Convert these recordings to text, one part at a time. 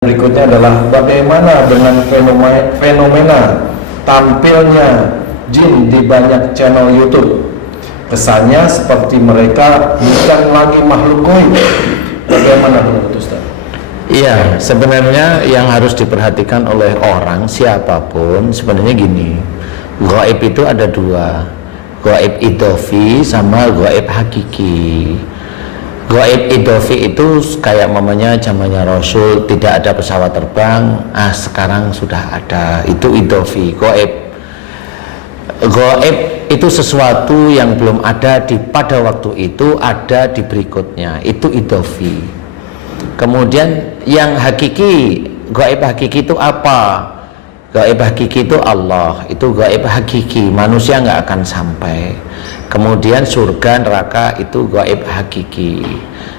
Berikutnya adalah bagaimana dengan fenomena tampilnya jin di banyak channel YouTube. Kesannya seperti mereka bukan lagi makhluk gaib. Bagaimana menurut Ustaz? Iya, sebenarnya yang harus diperhatikan oleh orang siapapun sebenarnya gini. Gaib itu ada dua, gaib idhofi sama gaib hakiki. Gaib idhofi itu kayak mamanya zamannya Rasul tidak ada pesawat terbang, sekarang sudah ada, itu idhofi. Gaib itu sesuatu yang belum ada pada waktu itu, ada di berikutnya, itu idhofi. Kemudian yang hakiki, gaib hakiki itu apa? Gaib hakiki itu Allah, itu gaib hakiki, manusia nggak akan sampai. Kemudian surga neraka itu gaib hakiki.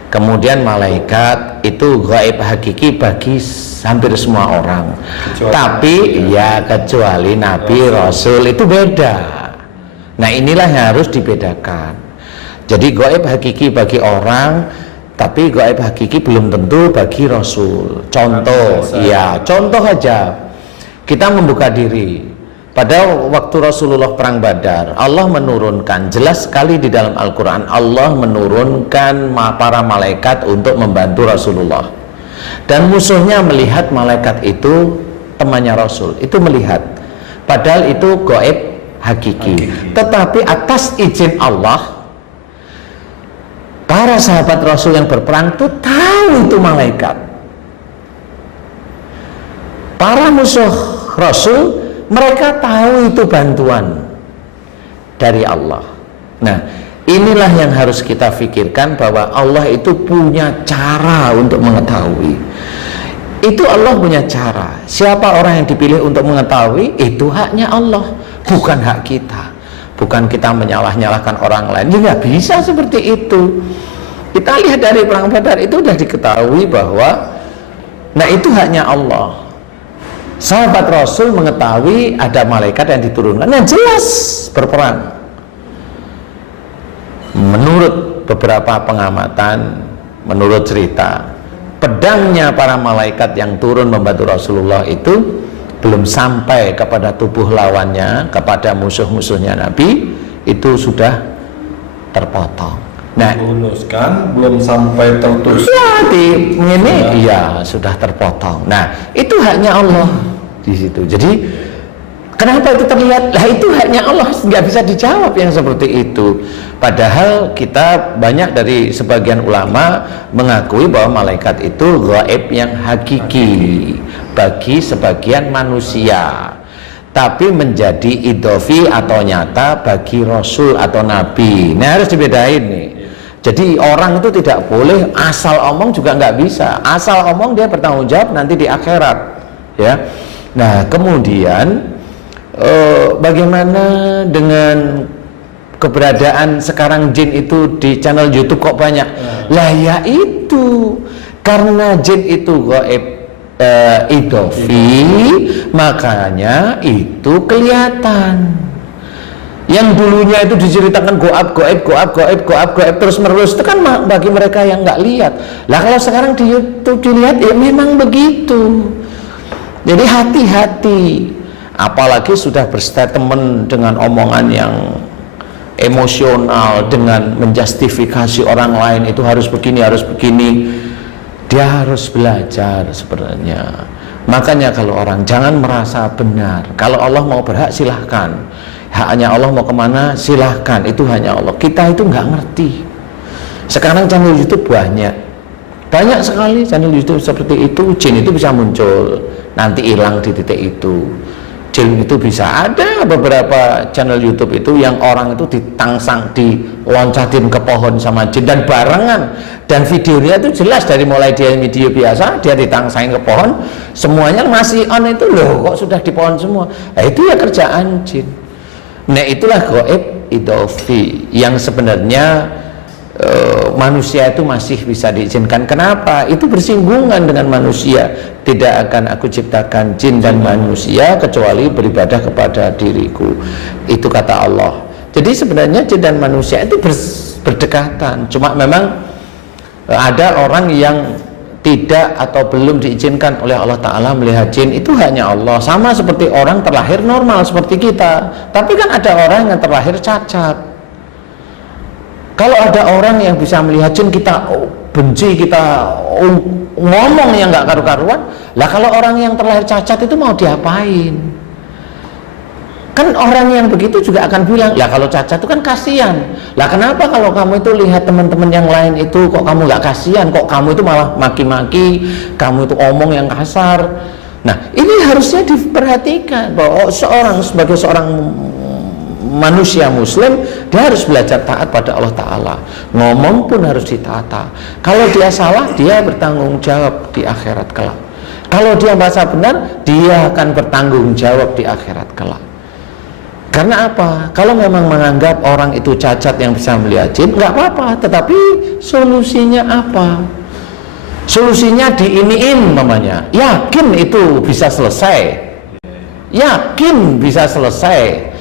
Kemudian malaikat itu gaib hakiki bagi hampir semua orang. Kecuali Nabi Rasul itu beda. Nah, inilah yang harus dibedakan. Jadi gaib hakiki bagi orang, tapi gaib hakiki belum tentu bagi Rasul. Contoh aja. Kita membuka diri. Pada waktu Rasulullah perang Badar, Allah menurunkan, jelas sekali di dalam Al-Quran, Allah menurunkan para malaikat untuk membantu Rasulullah. Dan musuhnya melihat malaikat itu temannya Rasul, itu melihat. Padahal itu gaib hakiki. Tetapi atas izin Allah, para sahabat Rasul yang berperang itu tahu itu malaikat. Para musuh Rasul, mereka tahu itu bantuan dari Allah. Nah, inilah yang harus kita pikirkan, bahwa Allah itu punya cara untuk mengetahui. Itu Allah punya cara. Siapa orang yang dipilih untuk mengetahui, itu haknya Allah, bukan hak kita. Bukan kita menyalah-nyalahkan orang lain. Ya nggak bisa seperti itu. Kita lihat dari perang Badar itu sudah diketahui bahwa, nah itu haknya Allah. Sahabat Rasul mengetahui ada malaikat yang diturunkan, yang jelas berperang. Menurut beberapa pengamatan, menurut cerita, pedangnya para malaikat yang turun membantu Rasulullah itu belum sampai kepada tubuh lawannya, kepada musuh-musuhnya Nabi, itu sudah terpotong. Nah, belum sampai tertusuk. Sudah terpotong. Nah, itu haknya Allah di situ. Jadi kenapa itu terlihat? Lah itu haknya Allah, nggak bisa dijawab yang seperti itu. Padahal kita banyak dari sebagian ulama mengakui bahwa malaikat itu gaib yang hakiki bagi sebagian manusia, tapi menjadi idhofi atau nyata bagi Rasul atau Nabi. Nah, harus dibedain nih. Jadi orang itu tidak boleh asal omong, juga nggak bisa asal omong, dia bertanggung jawab nanti di akhirat, ya. Nah, kemudian bagaimana dengan keberadaan sekarang jin itu di channel YouTube kok banyak? Lah ya itu karena jin itu gaib idhofi, makanya itu kelihatan. Yang dulunya itu diceritakan goib terus menerus, itu kan bagi mereka yang nggak lihat. Lah kalau sekarang di YouTube dilihat, ya memang begitu. Jadi hati-hati, apalagi sudah berstatement dengan omongan yang emosional, dengan menjustifikasi orang lain itu harus begini, harus begini. Dia harus belajar sebenarnya. Makanya kalau orang jangan merasa benar. Kalau Allah mau berhak silahkan, haknya Allah mau kemana silahkan, itu hanya Allah. Kita itu nggak ngerti. Sekarang channel YouTube banyak sekali channel YouTube seperti itu. Jin itu bisa muncul, nanti hilang di titik itu. Jin itu bisa ada beberapa channel YouTube itu yang orang itu diloncatin ke pohon sama jin dan barengan, dan videonya itu jelas dari mulai dia video biasa, dia ditangsangin ke pohon, semuanya masih on itu, loh kok sudah di pohon semua. Nah, itu ya kerjaan jin. Nah, itulah gaib idhofi yang sebenarnya manusia itu masih bisa diizinkan. Kenapa? Itu bersinggungan dengan manusia. Tidak akan aku ciptakan jin dan manusia kecuali beribadah kepada diriku, itu kata Allah. Jadi sebenarnya jin dan manusia itu berdekatan. Cuma memang ada orang yang tidak atau belum diizinkan oleh Allah Ta'ala melihat jin, itu hanya Allah. Sama seperti orang terlahir normal seperti kita, tapi kan ada orang yang terlahir cacat. Kalau ada orang yang bisa melihat jin, kita benci, kita ngomong yang nggak karu-karuan. Lah kalau orang yang terlahir cacat itu mau diapain? Kan orang yang begitu juga akan bilang, ya kalau cacat itu kan kasihan. Lah kenapa kalau kamu itu lihat teman-teman yang lain itu kok kamu nggak kasihan, kok kamu itu malah maki-maki, kamu itu omong yang kasar. Nah ini harusnya diperhatikan bahwa sebagai seorang manusia muslim, dia harus belajar taat pada Allah Ta'ala. Ngomong pun harus ditata. Kalau dia salah, dia bertanggung jawab di akhirat kelak. Kalau dia merasa benar, dia akan bertanggung jawab di akhirat kelak. Karena apa? Kalau memang menganggap orang itu cacat yang bisa melihat jin, nggak apa-apa. Tetapi solusinya apa? Solusinya diiniin namanya. Yakin itu bisa selesai. Yakin bisa selesai.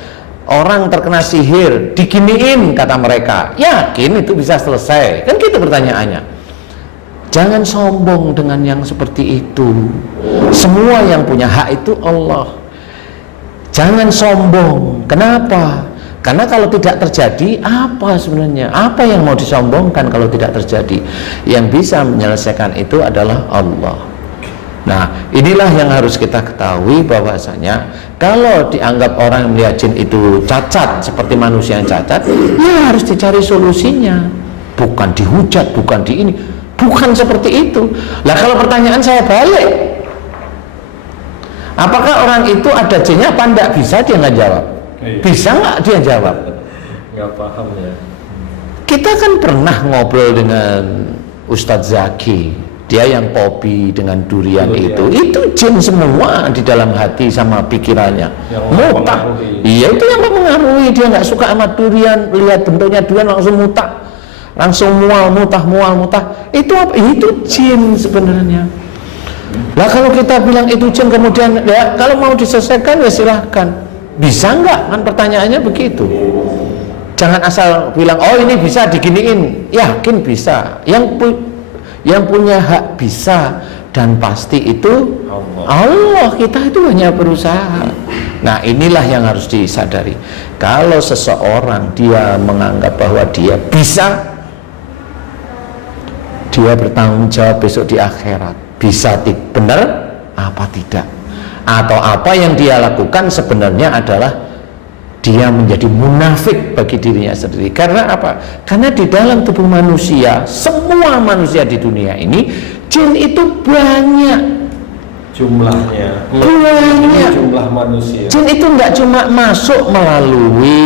Orang terkena sihir, diginiin kata mereka. Yakin itu bisa selesai. Kan gitu pertanyaannya. Jangan sombong dengan yang seperti itu. Semua yang punya hak itu Allah. Jangan sombong. Kenapa? Karena kalau tidak terjadi, apa sebenarnya? Apa yang mau disombongkan kalau tidak terjadi? Yang bisa menyelesaikan itu adalah Allah. Nah, inilah yang harus kita ketahui, bahwasanya kalau dianggap orang yang melihat jin itu cacat, seperti manusia yang cacat, ya harus dicari solusinya. Bukan dihujat, bukan di ini, bukan seperti itu. Lah kalau pertanyaan saya balik, apakah orang itu ada jinnya apa enggak? Bisa dia nggak jawab? Bisa nggak dia jawab? Nggak paham ya. Kita kan pernah ngobrol dengan Ustadz Zaki, dia yang kopi dengan durian itu jin semua di dalam hati sama pikirannya. Mutak. Iya, itu yang mempengaruhi. Dia nggak suka sama durian, lihat bentuknya durian langsung mutak, langsung mual mutah. Itu apa? Itu jin sebenarnya. Lah kalau kita bilang itu jin, kemudian ya kalau mau diselesaikan ya silahkan. Bisa nggak? Kan pertanyaannya begitu. Jangan asal bilang oh ini bisa diginiin. Yakin bisa. Yang punya hak bisa, dan pasti itu Allah. Kita itu hanya berusaha. Nah inilah yang harus disadari. Kalau seseorang dia menganggap bahwa dia bisa, dia bertanggung jawab besok di akhirat. Bisa benar apa tidak, atau apa yang dia lakukan sebenarnya adalah dia menjadi munafik bagi dirinya sendiri. Karena apa? Karena di dalam tubuh manusia, semua manusia di dunia ini, jin itu banyak jumlahnya, banyak jumlah manusia. Jin itu nggak cuma masuk melalui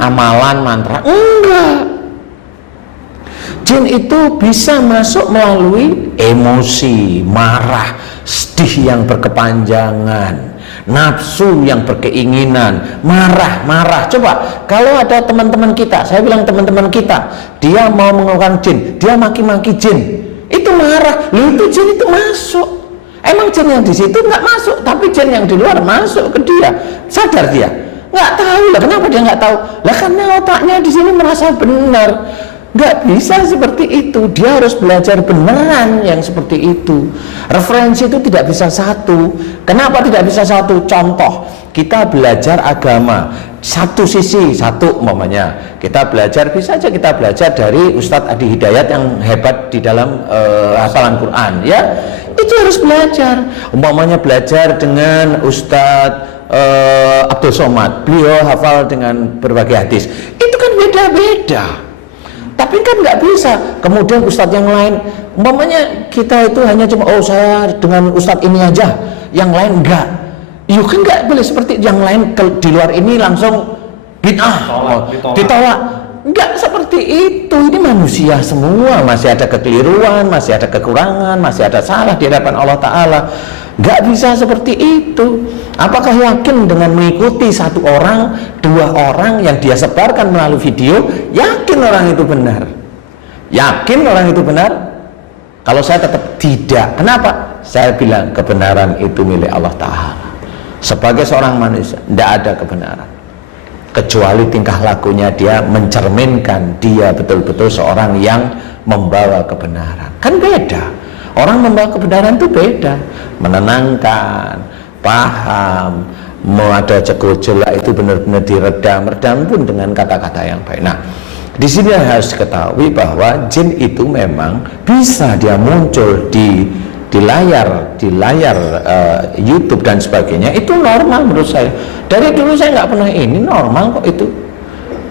amalan mantra, enggak. Jin itu bisa masuk melalui emosi, marah, sedih yang berkepanjangan, nafsu yang berkeinginan, marah. Coba kalau ada teman-teman kita, saya bilang teman-teman kita, dia mau melakukan jin, dia maki-maki jin, itu marah, itu jin itu masuk. Emang jin yang di situ nggak masuk, tapi jin yang di luar masuk ke dia. Sadar dia? Nggak tahu lah. Kenapa dia nggak tahu? Lah karena otaknya di sini merasa benar. Nggak bisa seperti itu. Dia harus belajar beneran yang seperti itu. Referensi itu tidak bisa satu. Kenapa tidak bisa satu? Contoh, kita belajar agama satu sisi, satu umpamanya kita belajar, bisa aja kita belajar dari Ustadz Adi Hidayat yang hebat di dalam hafalan Quran, ya itu harus belajar. Umpamanya belajar dengan Ustadz Abdul Somad, beliau hafal dengan berbagai hadis, itu kan beda-beda. Tapi kan nggak bisa kemudian ustadz yang lain, umpamanya kita itu hanya cuma saya dengan ustadz ini aja, yang lain enggak. Ya kan nggak boleh seperti yang lain di luar ini langsung bid'ah, ditolak. Enggak seperti itu. Ini manusia semua, masih ada kekeliruan, masih ada kekurangan, masih ada salah di hadapan Allah Ta'ala. Nggak bisa seperti itu. Apakah yakin dengan mengikuti satu orang, dua orang yang dia sebarkan melalui video, yakin orang itu benar? Yakin orang itu benar? Kalau saya tetap tidak. Kenapa? Saya bilang kebenaran itu milik Allah Ta'ala. Sebagai seorang manusia, tidak ada kebenaran kecuali tingkah lakunya dia mencerminkan dia betul-betul seorang yang membawa kebenaran. Kan beda. Orang membawa kebenaran itu beda, menenangkan, paham, mau ada cegojolak itu benar-benar meredam pun dengan kata-kata yang baik. Nah, di sini harus diketahui bahwa jin itu memang bisa dia muncul di layar YouTube dan sebagainya. Itu normal menurut saya. Dari dulu saya nggak pernah ini, normal kok itu.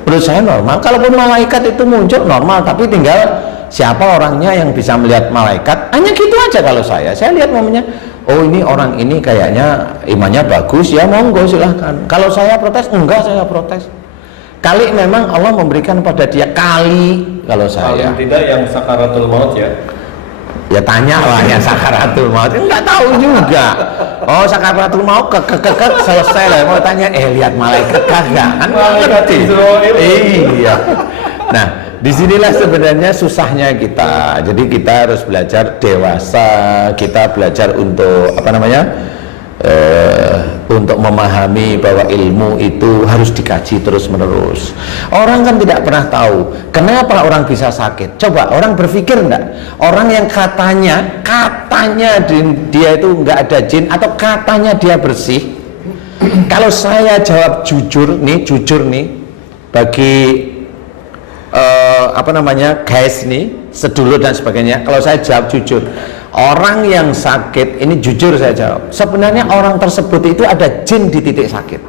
Menurut saya normal. Kalaupun malaikat itu muncul normal, tapi tinggal siapa orangnya yang bisa melihat malaikat. Hanya gitu aja kalau saya lihat momennya, oh ini orang ini kayaknya imannya bagus, ya monggo silahkan. Kalau saya protes, enggak, saya protes. Kali memang Allah memberikan pada dia, kali kalau saya. Paling tidak yang sakaratul maut ya. Ya tanya lah yang sakaratul maut, enggak tahu juga. Oh sakaratul maut selesai lah, mau tanya lihat malaikat kagak? Kan ngerti. Iya. Nah, disinilah sebenarnya susahnya kita. Jadi kita harus belajar dewasa, kita belajar untuk untuk memahami bahwa ilmu itu harus dikaji terus menerus. Orang kan tidak pernah tahu kenapa orang bisa sakit. Coba orang berpikir enggak, orang yang katanya dia itu enggak ada jin, atau katanya dia bersih. Kalau saya jawab jujur nih bagi guys nih, sedulur dan sebagainya, kalau saya jawab jujur, orang yang sakit ini jujur saya jawab, sebenarnya orang tersebut itu ada jin di titik sakit.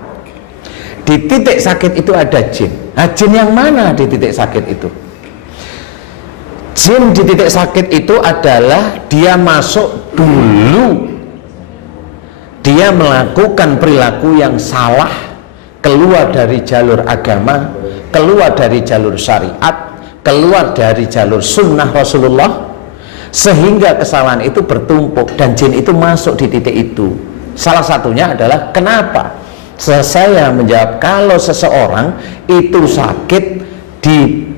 Di titik sakit itu ada jin. Nah, jin yang mana di titik sakit itu? Jin di titik sakit itu adalah dia masuk dulu, dia melakukan perilaku yang salah, keluar dari jalur agama, keluar dari jalur syariat, keluar dari jalur sunnah Rasulullah, sehingga kesalahan itu bertumpuk dan jin itu masuk di titik itu. Salah satunya adalah kenapa saya menjawab, kalau seseorang itu sakit di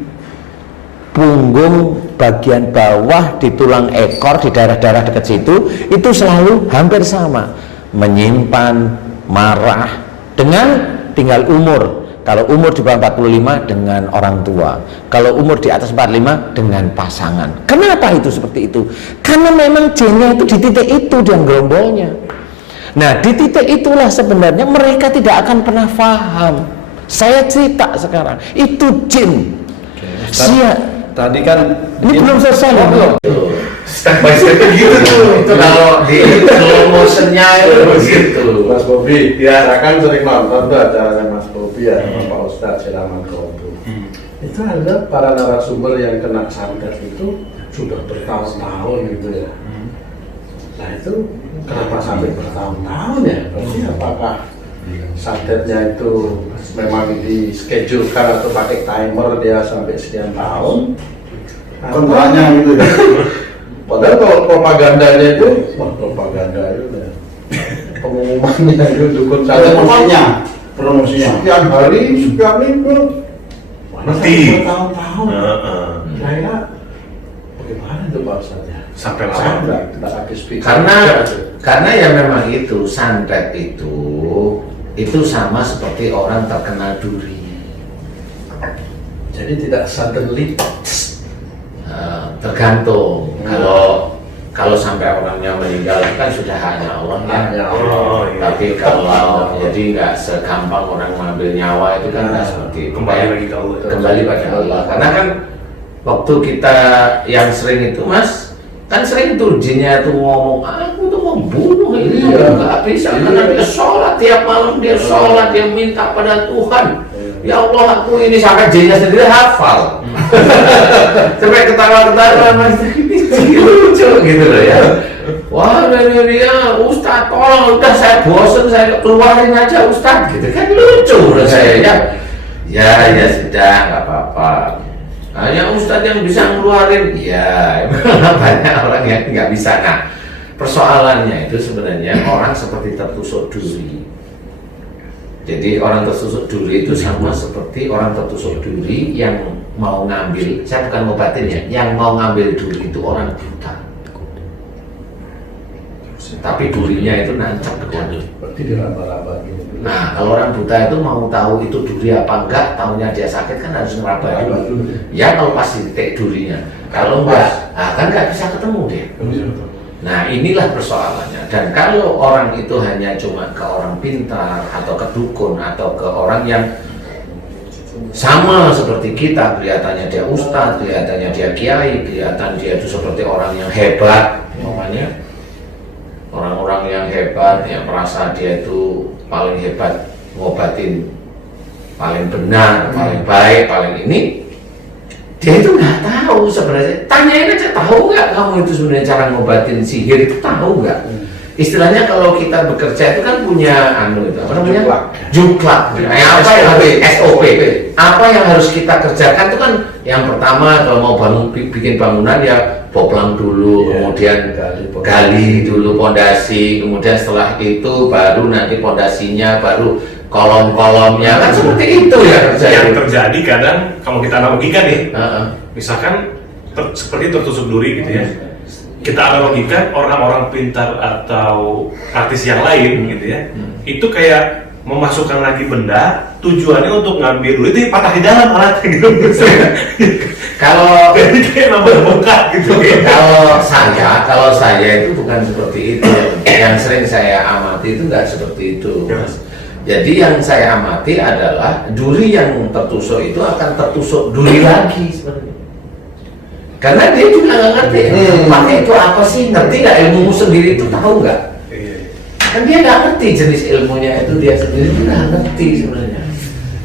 punggung bagian bawah, di tulang ekor, di daerah-daerah dekat situ, itu selalu hampir sama, menyimpan marah dengan tinggal umur. Kalau umur di bawah 45 dengan orang tua, kalau umur di atas 45 dengan pasangan. Kenapa itu seperti itu? Karena memang jinnya itu di titik itu, dia gerombolnya. Nah, di titik itulah sebenarnya mereka tidak akan pernah paham. Saya cerita sekarang, itu jin. Tadi kan ini belum selesai loh. Step by step gitu tuh. Itu kalau di slow motionnya itu begitu. Mas Bobi, ya saya kan sering nonton tuh acaranya Mas Bobi ya sama Pak Ustadz Siraman Kolbu. Itu ada para narasumber yang kena santet itu sudah bertahun-tahun gitu ya. Nah itu kenapa sampai bertahun-tahun ya? Berarti apakah santetnya itu memang di schedulekan atau pakai timer dia sampai sekian tahun? Kontrolnya gitu ya. Padahal kalau propagandanya itu, propaganda itu ya. Pengumumannya itu dukun saja promosinya sekian hari, sekian minggu, mana Mati. bertahun-tahun. Kira-kira bagaimana itu Pak Ustadz ya? Sampai Saya lama. nggak habis pikir. Karena ya memang itu santet itu sama seperti orang terkena duri. Jadi tidak suddenly. Tergantung. Kalau sampai orangnya meninggal kan sudah hanya Allah ya. Hanya Allah. Oh, iya. Tapi kalau jadi nggak segampang orang mengambil nyawa itu kan nggak seperti itu. Kembali lagi ke Allah. Kembali pada Allah. Karena kan waktu kita yang sering itu Mas, kan sering tuh jinnya tuh ngomong, aku tuh mau bunuh ini, nggak bisa. Karena dia sholat tiap malam, dia sholat, dia minta pada Tuhan. Ya Allah, aku ini, sampai jinnya sendiri hafal. Sampai ketawa-ketawa, Mas, ini lucu gitu loh ya. Wah, dia Ustadz, tolong, udah saya bosen, saya keluarin aja Ustadz, gitu kan lucu menurut saya ya. Ya sudah, nggak apa-apa. Hanya Ustadz yang bisa ngeluarin, ya emang banyak orang yang nggak bisa. Nah, persoalannya itu sebenarnya orang seperti tertusuk duri. Jadi orang tertusuk duri itu sama seperti orang tertusuk duri yang mau ngambil, saya bukan ngobatin ya, yang mau ngambil duri itu orang buta. tapi durinya itu nancap ke dalam. Berarti diraba-raba gitu. Nah, kalau orang buta itu mau tahu itu duri apa enggak, tahunya dia sakit kan harus ngeraba dulu. Ya kalau pas titik durinya, kalau enggak, kan enggak bisa ketemu dia. Nah, inilah persoalannya. Dan kalau orang itu hanya cuma ke orang pintar atau ke dukun atau ke orang yang sama seperti kita, kelihatannya dia ustadz, kelihatannya dia kiai, kelihatan dia itu seperti orang yang hebat, namanya orang-orang yang hebat, yang merasa dia itu paling hebat, ngobatin paling benar, paling baik, paling ini, dia itu nggak tahu sebenarnya. Tanyain aja, tahu nggak kamu itu sebenarnya cara ngobatin sihir itu, tahu nggak? Istilahnya kalau kita bekerja itu kan punya itu apa namanya? Juklak. Apa yang harus SOP? Apa yang harus kita kerjakan itu kan yang pertama kalau mau bikin bangunan ya boplang dulu, kemudian gali dulu pondasi, kemudian setelah itu baru nanti pondasinya, baru kolom-kolomnya, kan seperti itu ya kerja. Yang terjadi kadang kalau kita analogikan nih, misalkan seperti tertusuk duri gitu ya. Kita analogikan orang-orang pintar atau artis yang lain gitu ya, itu kayak memasukkan lagi benda, tujuannya untuk ngambil duit itu patah di dalam alatnya gitu. Kalau jadi kayak nambah bengkak gitu. kalau saya itu bukan seperti itu. Yang sering saya amati itu nggak seperti itu, Mas. Jadi yang saya amati adalah duri yang tertusuk itu akan tertusuk duri lagi sebenarnya. Karena dia juga nggak ngerti, pakai itu apa sih, ngerti nggak ilmu sendiri itu, tahu nggak? Kan dia nggak ngerti jenis ilmunya itu, dia sendiri itu nggak ngerti sebenarnya.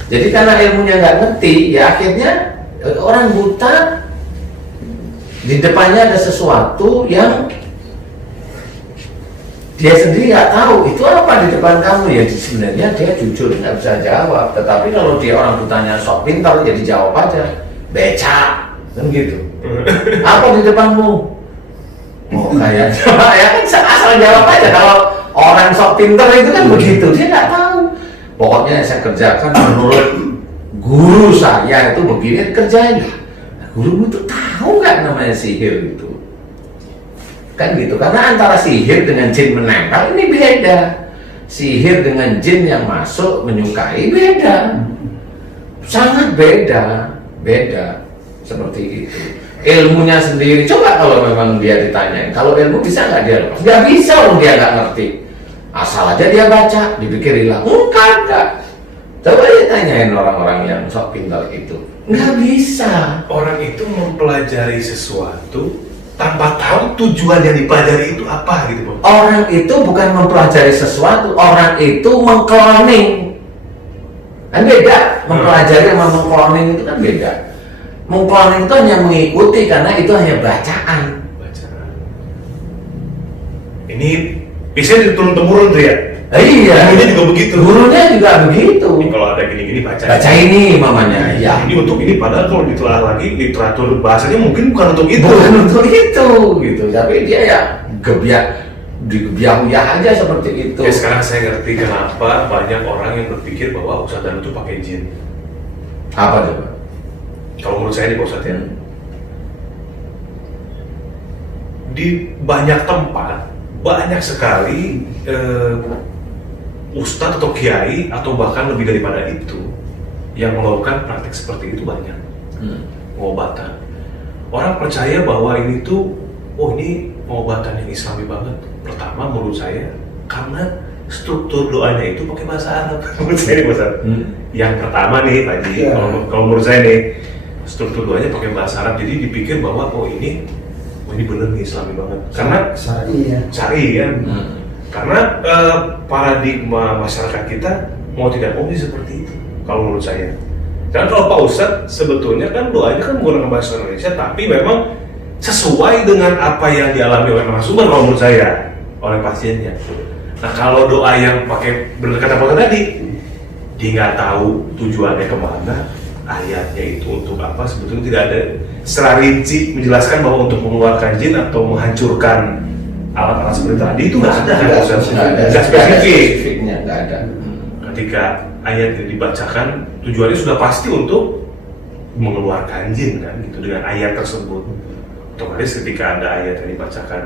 Jadi karena ilmunya nggak ngerti, ya akhirnya orang buta di depannya ada sesuatu yang dia sendiri nggak tahu itu apa di depan kamu, ya sebenarnya dia jujur nggak bisa jawab. Tetapi kalau dia orang butanya sok pintar, jadi jawab aja, becak, kan gitu. Apa di depanmu? Oh kayak ya kan asal jawab aja. Kalau orang sok pinter itu kan begitu, dia nggak tahu. Pokoknya saya kerjakan menurut guru saya itu begini, kerjain lah. Nah, guru itu tahu nggak namanya sihir itu? Kan gitu. Karena antara sihir dengan jin menempel ini beda. Sihir dengan jin yang masuk menyukai beda, sangat beda, seperti itu. Ilmunya sendiri, coba kalau memang dia ditanyain, kalau ilmu bisa nggak dia lepas? Nggak bisa, dia nggak ngerti. Asal aja dia baca, dipikir hilang. Enggak. Coba dia tanyain orang-orang yang sok pintar itu, nggak bisa. Orang itu mempelajari sesuatu tanpa tahu tujuan yang dipelajari itu apa gitu, Bang. Orang itu bukan mempelajari sesuatu, orang itu mengkloning. Kan beda, mempelajari sama mengkloning itu kan beda. Mengkloning itu hanya mengikuti karena itu hanya bacaan. Ini biasanya turun temurun tuh ya. Iya. Gurunya juga begitu. Gurunya juga begitu. Ini kalau ada gini-gini baca. Baca ini mamanya. Ya. Ini untuk ini, padahal kalau ditelaah lagi literatur bahasanya mungkin bukan untuk itu. Bukan untuk itu gitu. Tapi dia ya digebiah-gebiah aja seperti itu. Ya sekarang saya ngerti kenapa banyak orang yang berpikir bahwa Ustadz Danu itu pakai jin. Apa coba? Kalau menurut saya nih Pak Ustadz ya, di banyak tempat banyak sekali ustadz atau kiai atau bahkan lebih daripada itu yang melakukan praktik seperti itu banyak. Pengobatan. Orang percaya bahwa ini tuh, oh ini pengobatan yang islami banget. Pertama menurut saya karena struktur doanya itu pakai bahasa Arab. Menurut saya nih Mas. Yang pertama nih tadi, kalau menurut saya nih struktur doanya pakai bahasa Arab, jadi dipikir bahwa oh ini bener nih islami banget. Karena syar'i kan. Karena paradigma masyarakat kita mau tidak mau seperti itu. Kalau menurut saya. Dan kalau Pak Ustadz sebetulnya kan doanya kan menggunakan bahasa Indonesia, tapi memang sesuai dengan apa yang dialami oleh narasumber kalau menurut saya, oleh pasiennya. Nah kalau doa yang pakai benar kata Pak tadi, dia nggak tahu tujuannya kemana, ayatnya itu untuk apa, sebetulnya tidak ada secara rinci menjelaskan bahwa untuk mengeluarkan jin atau menghancurkan alat-alat seperti tadi itu nggak ada kan Ustadz? Nggak spesifiknya, nggak ada. Ketika ayat yang dibacakan tujuannya sudah pasti untuk mengeluarkan jin kan gitu dengan ayat tersebut. Otomatis ketika ada ayat yang dibacakan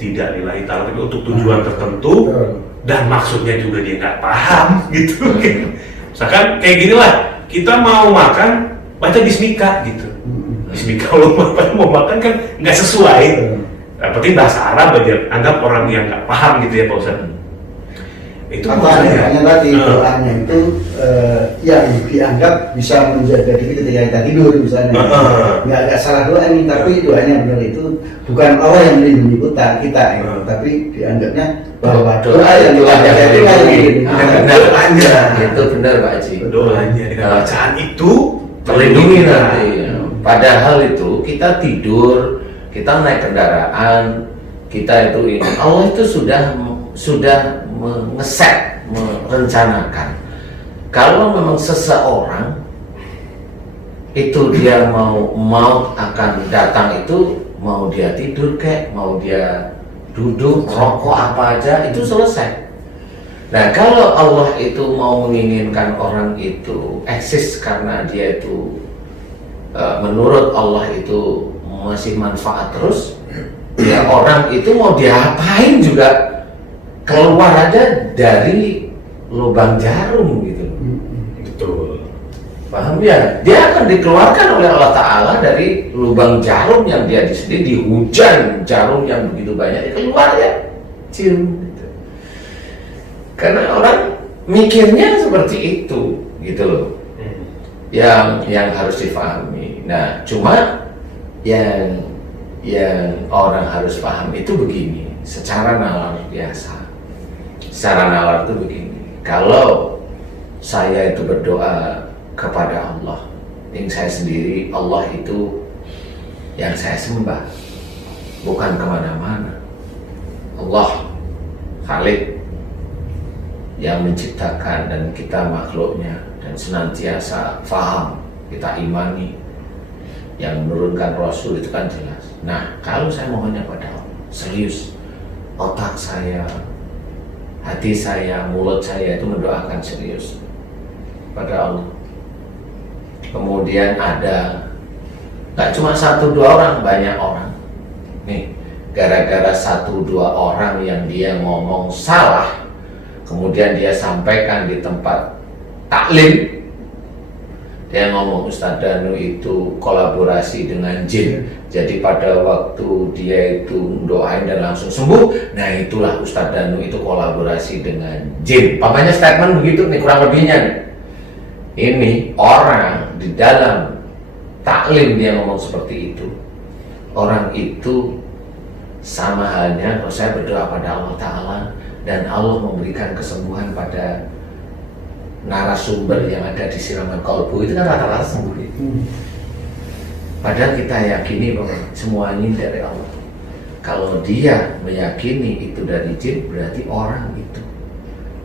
tidak lillahi ta'ala tapi untuk tujuan tertentu dan maksudnya juga dia nggak paham gitu. Misalkan kayak gini lah, kita mau makan baca bismika gitu. Bismika kalau mau makan kan nggak sesuai. Berarti bahasa Arab aja, anggap orang yang nggak paham gitu ya Pak Ustadz. Itu hanya tadi doanya itu yang dianggap bisa menjaga diri ketika kita tidur misalnya. Nggak salah doa nih, tapi doanya benar itu bukan Allah yang melindungi kita tapi dianggapnya bahwa doa yang dibaca itu Doanya itu benar Pak Haji. doanya dengan bacaan itu Terlindungi nanti. Padahal itu kita tidur, kita naik kendaraan, kita itu ini Allah itu sudah mengeset, merencanakan. Kalau memang seseorang itu dia mau akan datang itu, mau dia tidur kek, mau dia duduk, rokok apa aja itu selesai. Nah kalau Allah itu mau menginginkan orang itu eksis karena dia itu menurut Allah itu masih manfaat terus, ya orang itu mau diapain juga keluar aja dari lubang jarum gitu. betul. Paham ya? Dia akan dikeluarkan oleh Allah Ta'ala dari lubang jarum yang dia sendiri dihujan jarum yang begitu banyak, keluar ya cium gitu. Karena orang mikirnya seperti itu gitu loh. Yang harus difahami. Nah cuma yang orang harus paham itu begini, secara nalar biasa. Secara nalar itu begini, kalau saya itu berdoa kepada Allah, yang saya sendiri, Allah itu yang saya sembah, bukan kemana-mana. Allah Khalik yang menciptakan dan kita makhluknya, dan senantiasa faham, kita imani, yang menurunkan Rasul itu kan jelas. Nah kalau saya mohonnya pada Allah, serius, otak saya, hati saya, mulut saya itu mendoakan serius pada Allah. Kemudian ada, gak cuma 1-2 orang, banyak orang. Nih, gara-gara 1-2 orang yang dia ngomong salah, kemudian dia sampaikan di tempat taklim, dia ngomong Ustadz Danu itu kolaborasi dengan jin. Jadi pada waktu dia itu doain dan langsung sembuh, nah itulah Ustadz Danu itu kolaborasi dengan jin. Pamannya statement begitu nih, kurang lebihnya nih. Ini orang di dalam taklim dia ngomong seperti itu. Orang itu sama halnya kalau saya berdoa pada Allah Ta'ala dan Allah memberikan kesembuhan pada narasumber yang ada di siraman kolbu, itu kan rata-rata sembuh. Padahal kita yakini bahwa semua ini dari Allah. Kalau dia meyakini itu dari jin, berarti orang itu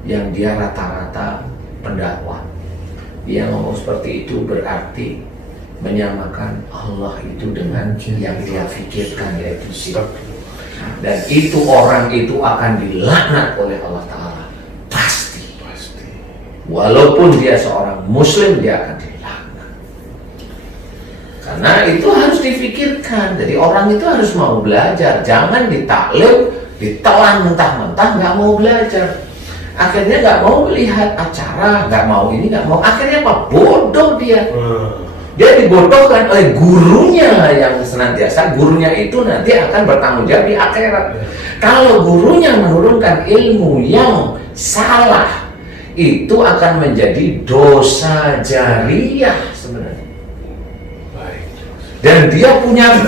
yang dia rata-rata pendakwah, dia ngomong seperti itu berarti menyamakan Allah itu dengan yang dia pikirkan, yaitu jin. Dan itu orang itu akan dilaknat oleh Allah Ta'ala, pasti. Walaupun dia seorang muslim, dia akan dilaknat. Karena itu harus difikirkan. Jadi orang itu harus mau belajar. Jangan ditaklim, ditelan mentah-mentah, nggak mau belajar. Akhirnya nggak mau melihat acara, nggak mau ini, nggak mau. Akhirnya apa? Bodoh dia. Dia dibodohkan oleh gurunya yang senantiasa. Gurunya itu nanti akan bertanggung jawab di akhirat. Kalau gurunya menurunkan ilmu yang salah, itu akan menjadi dosa jariah sebenarnya. Dan dia punya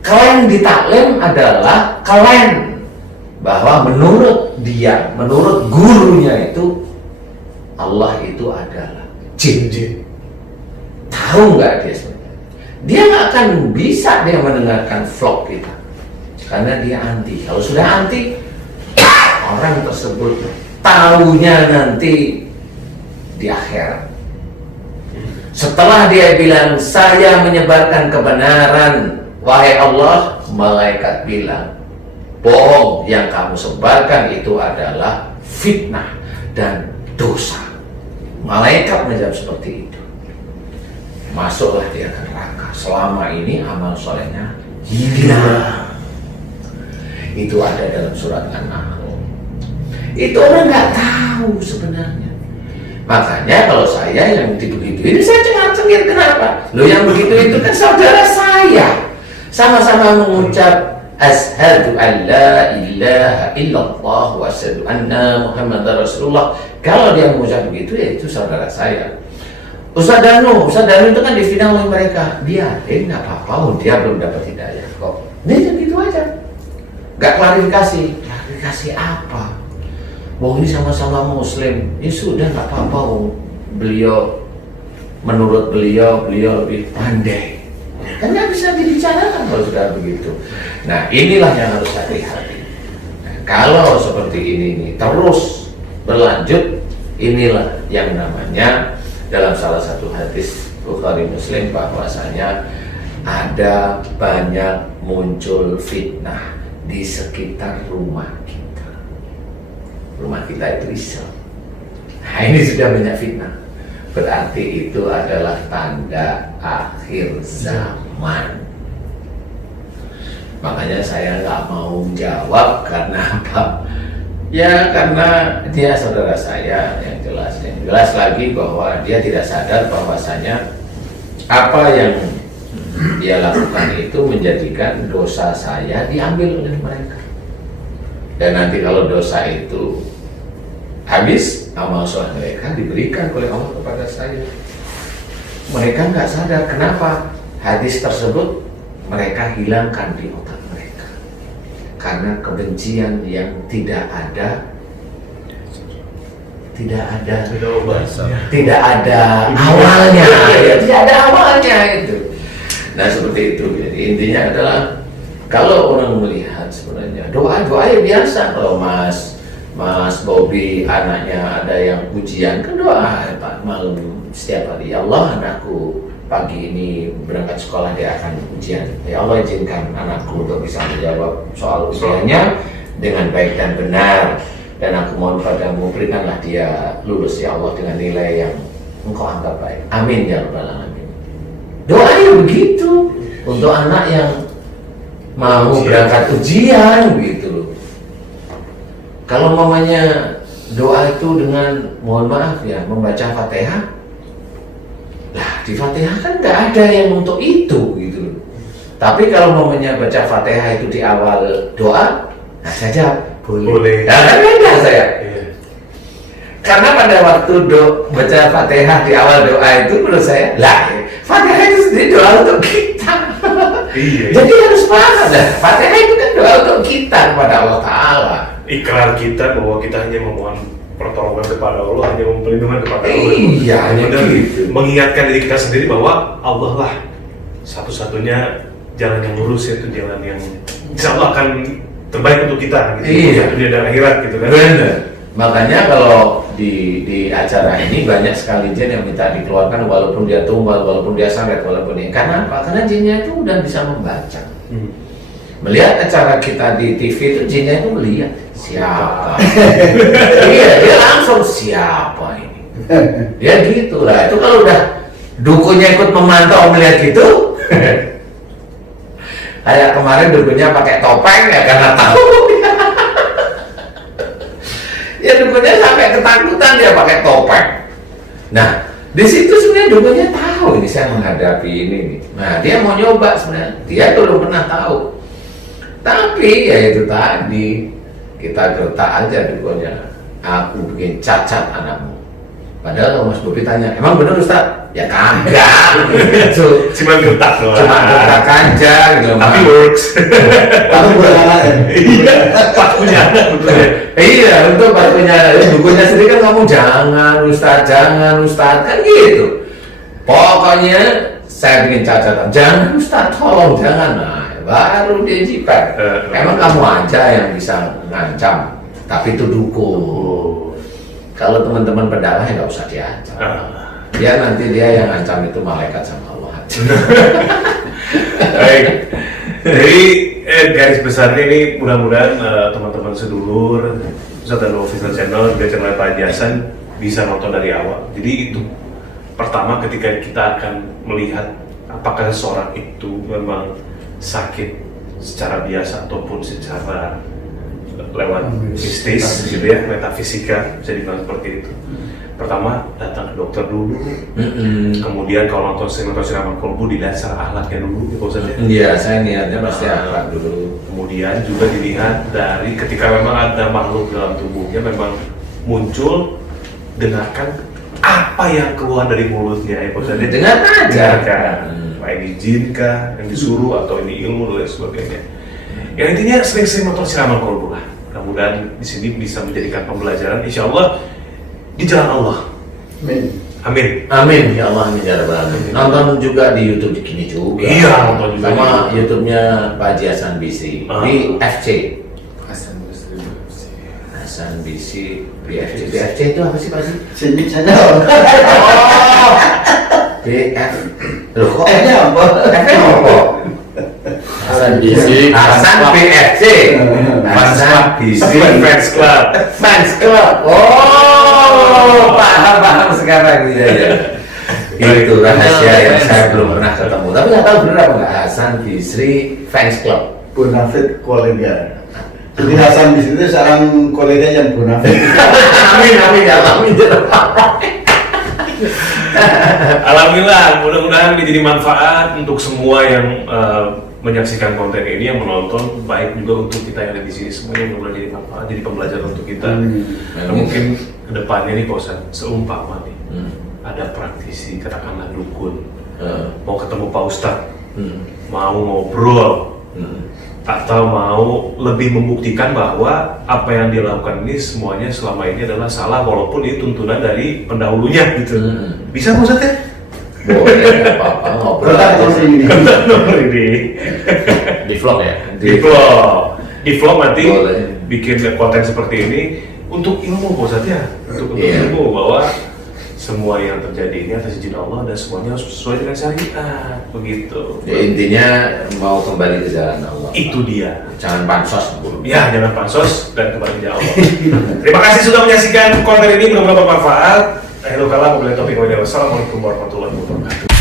klaim di taklim adalah klaim bahwa menurut dia, menurut gurunya itu Allah itu adalah jin. Tahu nggak dia sebenarnya? Dia nggak akan bisa dia mendengarkan vlog kita karena dia anti. Kalau sudah anti, orang tersebut tahunya nanti di akhirat. Setelah dia bilang saya menyebarkan kebenaran, wahai Allah, malaikat bilang bohong, yang kamu sebarkan itu adalah fitnah dan dosa. Malaikat menjawab seperti itu. Masuklah dia ke neraka. Selama ini amal solehnya hilang. Itu ada dalam surat An-Nahl. Itu orang nggak tahu sebenarnya. Makanya kalau saya yang begitu-begitu, saya cengar-cengir, kenapa? Lo yang begitu itu kan saudara saya. Sama-sama mengucap asyhadu an la ilaha illallah wa asyhadu anna Muhammadar Rasulullah. Kalau dia mengucap begitu, ya itu saudara saya. Ustaz Danu itu kan difitnah oleh mereka. Biarin, nggak apa-apa, dia belum dapat hidayah kok. Dia gitu aja. Nggak klarifikasi apa? Wong ini sama-sama muslim, ya sudah nggak apa-apa. Beliau, menurut beliau lebih pandai. Kan nggak bisa dibicarakan kalau sudah begitu. Nah, inilah yang harus hati-hati. Nah, kalau seperti ini terus berlanjut, inilah yang namanya dalam salah satu hadis Bukhari Muslim bahwasanya ada banyak muncul fitnah di sekitar rumah kita. Rumah kita itu Islam. Nah, ini sudah banyak fitnah. Berarti itu adalah tanda akhir zaman. Makanya saya nggak mau jawab karena apa? Ya karena dia saudara saya yang jelas. Yang jelas lagi bahwa dia tidak sadar bahwasanya apa yang dia lakukan itu menjadikan dosa saya diambil oleh mereka. Dan nanti kalau dosa itu habis, amal soleh mereka diberikan oleh Allah kepada saya. Mereka nggak sadar kenapa hadis tersebut mereka hilangkan di otak mereka karena kebencian yang tidak ada awalnya, ya, tidak ada awalnya itu. Nah seperti itu. Jadi intinya adalah kalau orang melihat sebenarnya doa ya biasa. Kalau Mas Bobby anaknya ada yang ujian kan doa Pak malam setiap hari. Ya Allah, anakku pagi ini berangkat sekolah dia akan ujian. Ya Allah, izinkan anakku untuk bisa menjawab soal ujiannya dengan baik dan benar. Dan aku mohon padamu berikanlah dia lulus ya Allah dengan nilai yang engkau anggap baik. Amin ya rabbal alamin. Doanya begitu untuk anak yang mau berangkat ujian gitu. Kalau mamanya doa itu dengan mohon maaf ya membaca Fatihah, lah di Fatihah kan nggak ada yang untuk itu gitu. Tapi kalau mamanya baca Fatihah itu di awal doa, nah saja boleh. Nah, kan beda saya. Karena pada waktu baca Fatihah di awal doa itu menurut saya, lah Fatihah itu sendiri doa untuk kita. Iya. Jadi harus paham lah, Fatihah itu kan doa untuk kita kepada Allah Ta'ala. Ikrar kita bahwa kita hanya memohon pertolongan kepada Allah, hanya memohon perlindungan kepada Allah. Iya, hanya gitu. Mengingatkan diri kita sendiri bahwa Allah lah satu-satunya jalan yang lurus, yaitu jalan yang insya Allah akan terbaik untuk kita gitu. Iya. Dunia dan akhirat gitu kan. Benar. Makanya kalau di acara ini banyak sekali jin yang minta dikeluarkan walaupun dia tumbal, walaupun dia santet, walaupun ini. Karena apa? Karena jinnya itu udah bisa membaca. Melihat acara kita di TV itu jinnya itu melihat siapa. Iya, dia langsung siapa ini. Dia gitu lah. Itu kalau udah dukunnya ikut memantau melihat gitu. Kayak kemarin dukunnya pakai topeng ya karena tahu. Ya dukunnya sampai ketakutan dia pakai topeng. Nah, di situ sebenarnya dukunnya tahu ini saya menghadapi ini nih. Nah, dia mau nyoba sebenarnya. Dia belum pernah tahu. Tapi ya itu tadi kita gertak aja dukunnya. Aku bikin cacat anakmu. Padahal kalau Mas Bobi tanya, emang benar Ustaz? Ya kagak. Gitu. Cuma gertak doang. Cuma gertak aja gitu. Tapi works. Kamu berapa? Iya, pas punya anak betulnya. Iya, untuk pas punya anak. Dukunnya sendiri kan kamu jangan Ustaz kan gitu. Pokoknya saya bikin cacatan. Jangan Ustaz, tolong jangan. Nah, baru dia jiper. Emang kamu aja yang bisa ngancam, tapi itu dukun. Kalau teman-teman pendakwah nggak usah diancam. Ya nanti dia yang ngancam itu malaikat sama Allah. Baik. Jadi garis besarnya ini mudah-mudahan teman-teman sedulur Ustaz dan Official Channel juga channel Pak Hasan bisa nonton dari awal. Jadi itu pertama ketika kita akan melihat apakah seseorang itu memang sakit secara biasa ataupun secara lewat mistis gitu ya, metafisika, bisa dibilang seperti itu. Pertama datang ke dokter dulu, kemudian kalau sering nonton siraman kolbu dilihat secara akhlaknya dulu, ya Pak Ustadz ya. Iya, saya niatnya pasti akhlak dulu. Kemudian juga dilihat dari ketika memang ada makhluk dalam tubuhnya memang muncul, dengarkan apa yang keluar dari mulutnya ya Pak Ustadz ya. Dengar aja. Dengarkan, apa ini jin kah yang disuruh atau ini ilmu dan lain sebagainya. Yang intinya sering-sering nonton siraman kolbu lah. Mudah-mudahan di sini bisa menjadikan pembelajaran, insya Allah di jalan Allah. Amin. Amin ya Allah, amin ya rabbal alamin. Nonton juga di YouTube gini juga. Iya, nonton juga sama di YouTube-nya Pak Haji Hasan Bisi di FC. Hasan Basri. Hasan Bisi di FC. Di FC itu apa sih Pak Haji? Sini channel. Oh, BF. Loh kok F-nya apa? F-nya apa? Hasan Bisi. Hasan BFC. Hasan Bisi Fans Club. Fans Club. Oh, paham sekarang ya. Itu rahasia yang saya belum pernah ketemu. Tapi nggak tahu benar apa nggak. Hasan Bisri Fans Club. Bonafit kolega. Jadi Hasan di situ seorang kolega yang bonafit. Amin ya Allah. Alhamdulillah, mudah-mudahan ini jadi manfaat untuk semua yang menyaksikan konten ini, yang menonton, baik juga untuk kita yang ada di sini semuanya, mudah-mudahan jadi manfaat, jadi pembelajaran untuk kita. Nah, mungkin kedepannya nih Pak Ustadz, seumpama nih ada praktisi katakanlah dukun mau ketemu Pak Ustadz, mau ngobrol atau mau lebih membuktikan bahwa apa yang dia lakukan ini semuanya selama ini adalah salah walaupun ini tuntunan dari pendahulunya gitu. Bisa Pak Ustadz ya? Boleh, nggak apa-apa, ngobrol aja. Nomor ini Di vlog ya? di vlog nanti Boleh. bikin konten seperti ini untuk ilmu Pak Ustadz ya, untuk Iya. ilmu bahwa semua yang terjadi ini atas izin Allah dan semuanya harus sesuai dengan syariat, begitu. Ya, intinya mau kembali ke jalan Allah. Itu dia. Jangan pansos. Ya, jangan pansos dan kembali ke Allah. Terima kasih sudah menyaksikan konten ini, mudah-mudahan bermanfaat. Akhirul kalam, wabillahi taufiq wal hidayah. Wassalamualaikum warahmatullahi wabarakatuh.